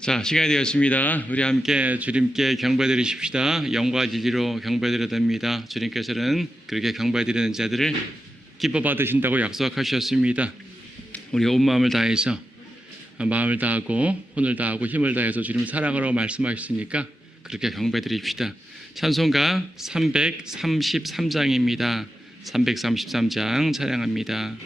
자, 시간이 되었습니다. 우리 함께 주님께 경배드리십시다. 영과 진리로 경배드려야 됩니다. 주님께서는 그렇게 경배드리는 자들을 기뻐 받으신다고 약속하셨습니다. 우리 온 마음을 다해서 마음을 다하고 혼을 다하고 힘을 다해서 주님을 사랑하라고 말씀하셨으니까 그렇게 경배드립시다. 찬송가 333장입니다. 333장 찬양합니다.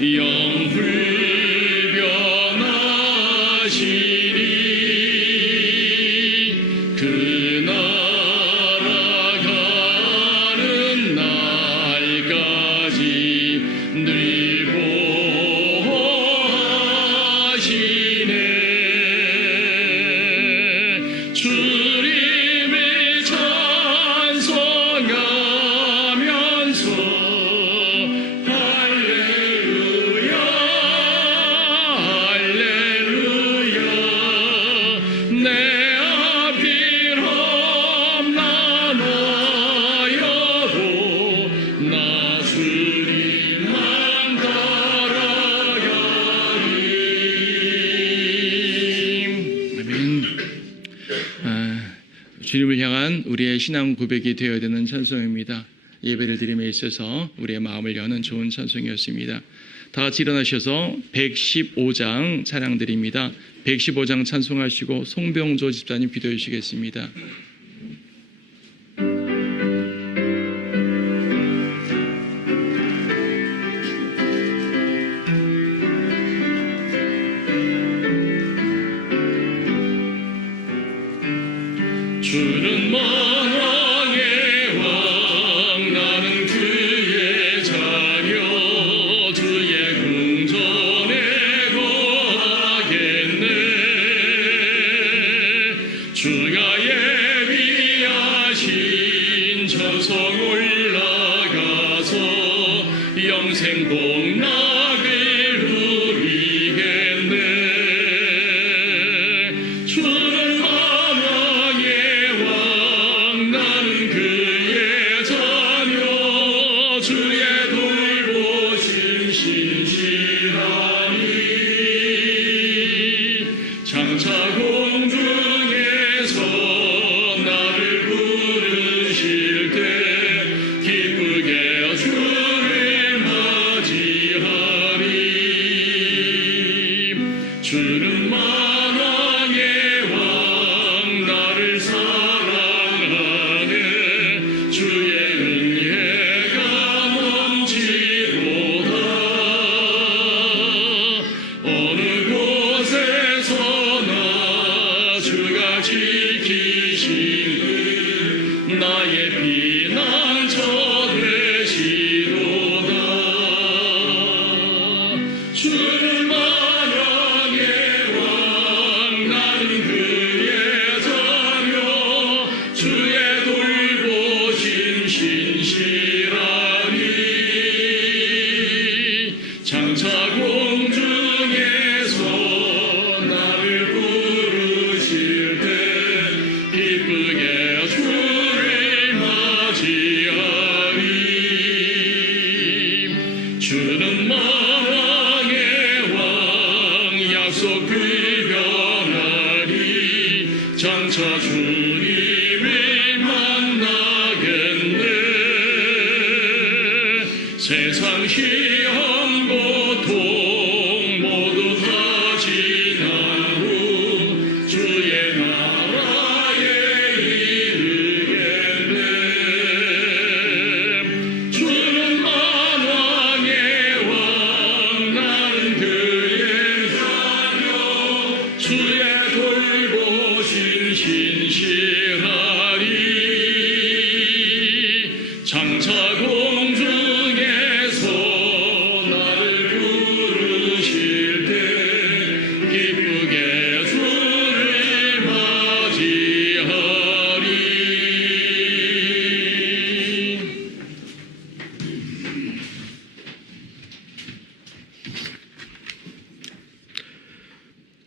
영 신앙 고백이 되어야 되는 찬송입니다. 예배를 드림에 있어서 우리의 마음을 여는 좋은 찬송이었습니다. 다 같이 일어나셔서 115장 찬양 드립니다. 115장 찬송하시고 송병조 집사님 기도해 주시겠습니다.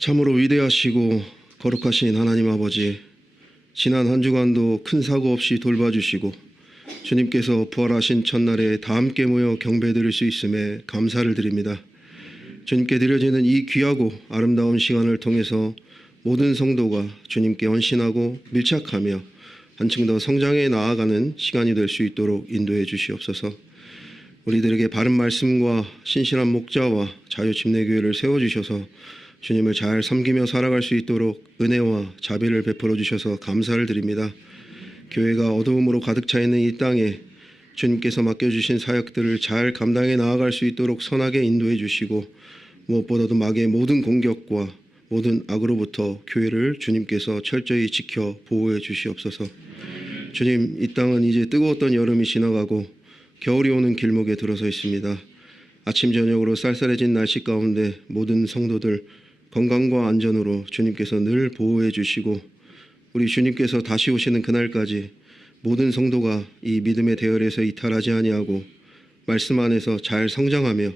참으로 위대하시고 거룩하신 하나님 아버지, 지난 한 주간도 큰 사고 없이 돌봐주시고 주님께서 부활하신 첫날에 다 함께 모여 경배드릴 수 있음에 감사를 드립니다. 주님께 드려지는 이 귀하고 아름다운 시간을 통해서 모든 성도가 주님께 헌신하고 밀착하며 한층 더 성장해 나아가는 시간이 될 수 있도록 인도해 주시옵소서. 우리들에게 바른 말씀과 신실한 목자와 자유 침례교회를 세워 주셔서 주님을 잘 섬기며 살아갈 수 있도록 은혜와 자비를 베풀어 주셔서 감사를 드립니다. 교회가 어두움으로 가득 차 있는 이 땅에 주님께서 맡겨주신 사역들을 잘 감당해 나아갈 수 있도록 선하게 인도해 주시고 무엇보다도 마귀의 모든 공격과 모든 악으로부터 교회를 주님께서 철저히 지켜 보호해 주시옵소서. 주님, 이 땅은 이제 뜨거웠던 여름이 지나가고 겨울이 오는 길목에 들어서 있습니다. 아침 저녁으로 쌀쌀해진 날씨 가운데 모든 성도들 건강과 안전으로 주님께서 늘 보호해 주시고 우리 주님께서 다시 오시는 그날까지 모든 성도가 이 믿음의 대열에서 이탈하지 아니하고 말씀 안에서 잘 성장하며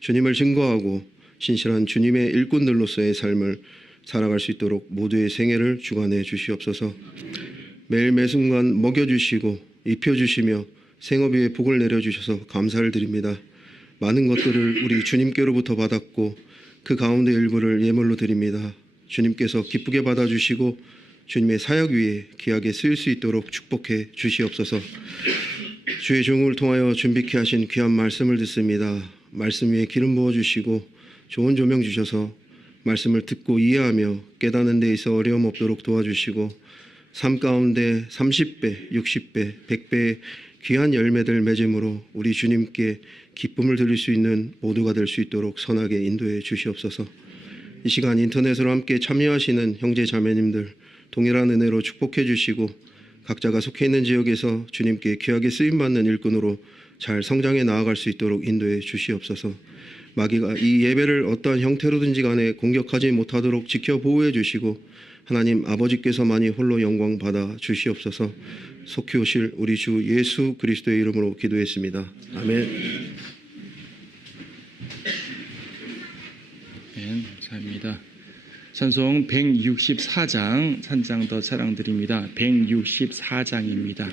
주님을 증거하고 신실한 주님의 일꾼들로서의 삶을 살아갈 수 있도록 모두의 생애를 주관해 주시옵소서. 매일 매 순간 먹여 주시고 입혀 주시며 생업 위에 복을 내려 주셔서 감사를 드립니다. 많은 것들을 우리 주님께로부터 받았고 그 가운데 일부를 예물로 드립니다. 주님께서 기쁘게 받아주시고 주님의 사역 위에 귀하게 쓰일 수 있도록 축복해 주시옵소서. 주의 종을 통하여 준비케 하신 귀한 말씀을 듣습니다. 말씀 위에 기름 부어 주시고 좋은 조명 주셔서 말씀을 듣고 이해하며 깨닫는 데 있어 어려움 없도록 도와주시고 삶 가운데 30배, 60배, 100배의 귀한 열매들 맺음으로 우리 주님께 기쁨을 드릴 수 있는 모두가 될 수 있도록 선하게 인도해 주시옵소서. 이 시간 인터넷으로 함께 참여하시는 형제 자매님들 동일한 은혜로 축복해 주시고 각자가 속해 있는 지역에서 주님께 귀하게 쓰임 받는 일꾼으로 잘 성장해 나아갈 수 있도록 인도해 주시옵소서. 마귀가 이 예배를 어떠한 형태로든지 간에 공격하지 못하도록 지켜 보호해 주시고 하나님 아버지께서만이 홀로 영광 받아 주시옵소서 속히 오실 우리 주 예수 그리스도의 이름으로 기도했습니다. 아멘. 네, 감사합니다. 찬송 164장 찬장 더 사랑드립니다. 164장입니다.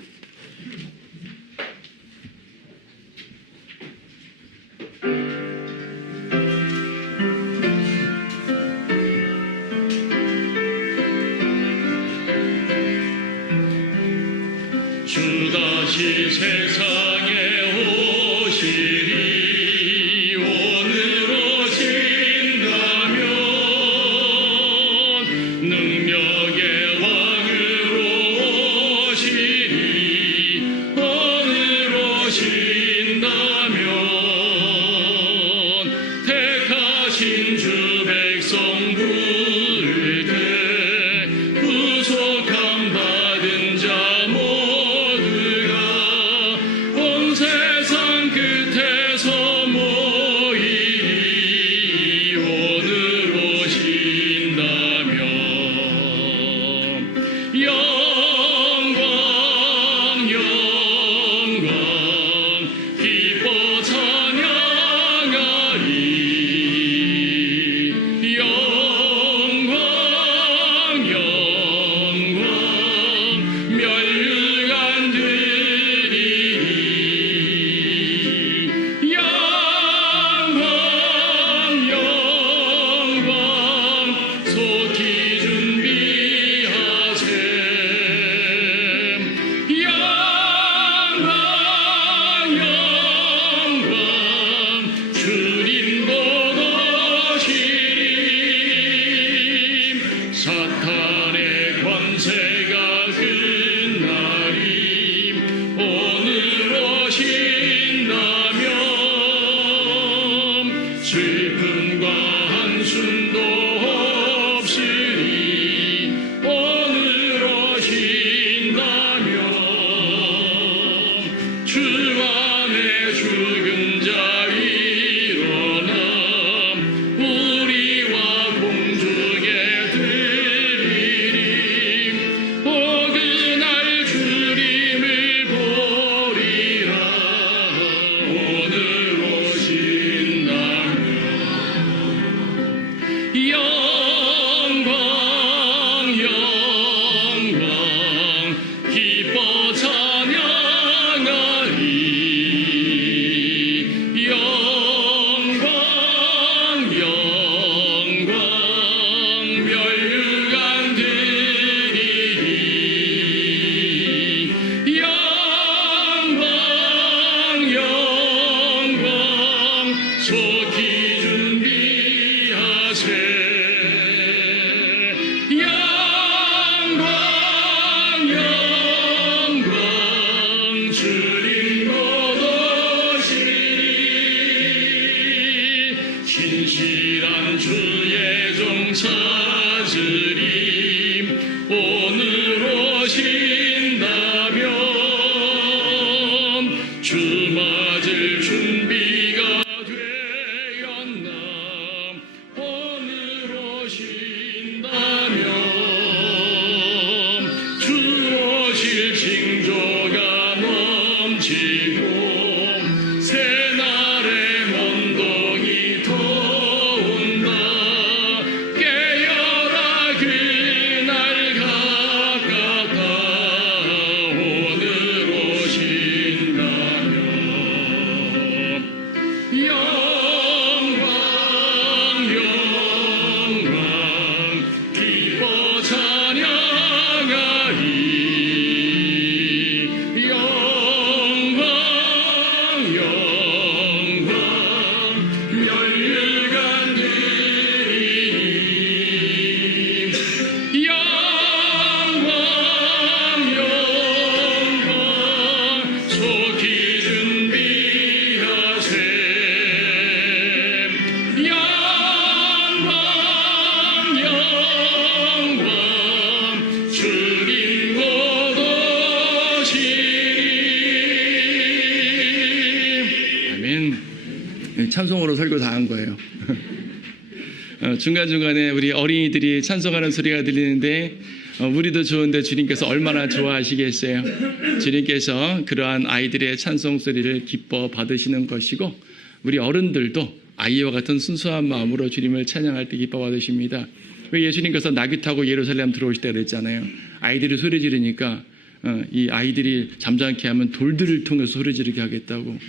찬송으로 설교 다 한 거예요. 어, 중간중간에 우리 어린이들이 찬송하는 소리가 들리는데 어, 우리도 좋은데 주님께서 얼마나 좋아하시겠어요. 주님께서 그러한 아이들의 찬송 소리를 기뻐 받으시는 것이고 우리 어른들도 아이와 같은 순수한 마음으로 주님을 찬양할 때 기뻐 받으십니다. 왜 예수님께서 나귀 타고 예루살렘 들어오실 때 그랬잖아요. 아이들이 소리 지르니까 어, 이 아이들이 잠잠케 하면 돌들을 통해서 소리 지르게 하겠다고.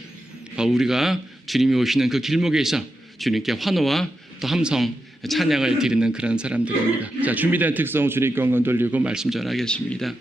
우리가 주님이 오시는 그 길목에서 주님께 환호와 또 함성, 찬양을 드리는 그런 사람들입니다. 자, 준비된 특성 주님께 영광 돌리고 말씀 전하겠습니다.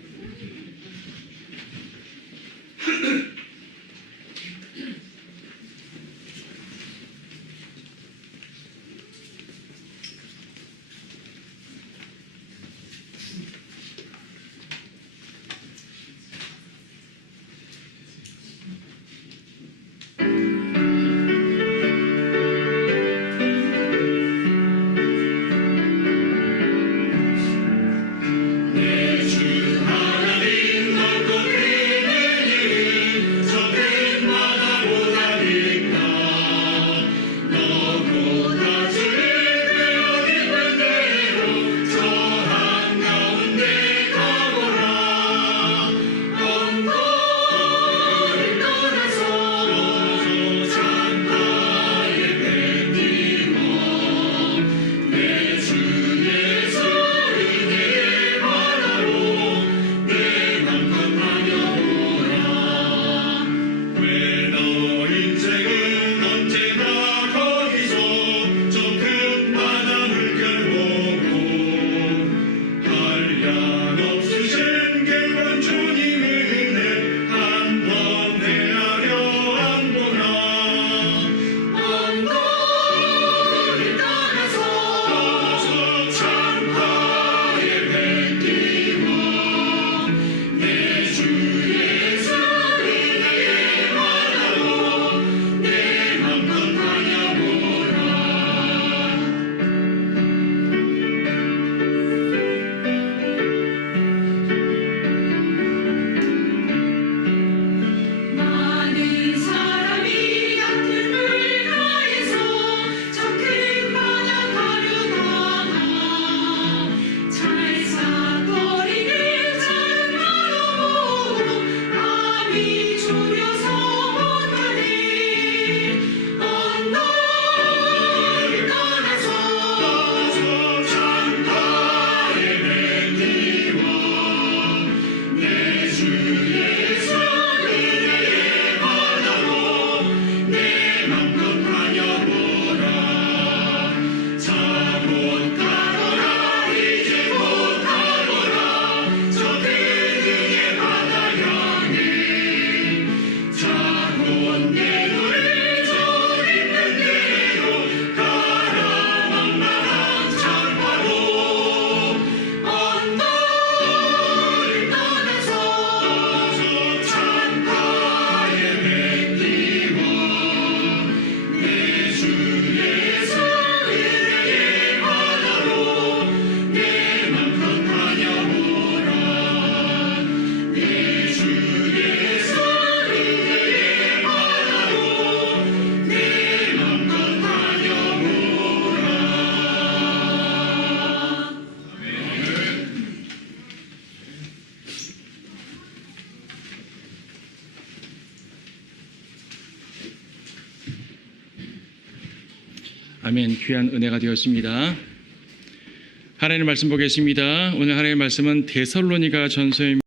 귀한 은혜가 되었습니다. 하나님의 말씀 보겠습니다. 오늘 하나님의 말씀은 데살로니가 전서입니다.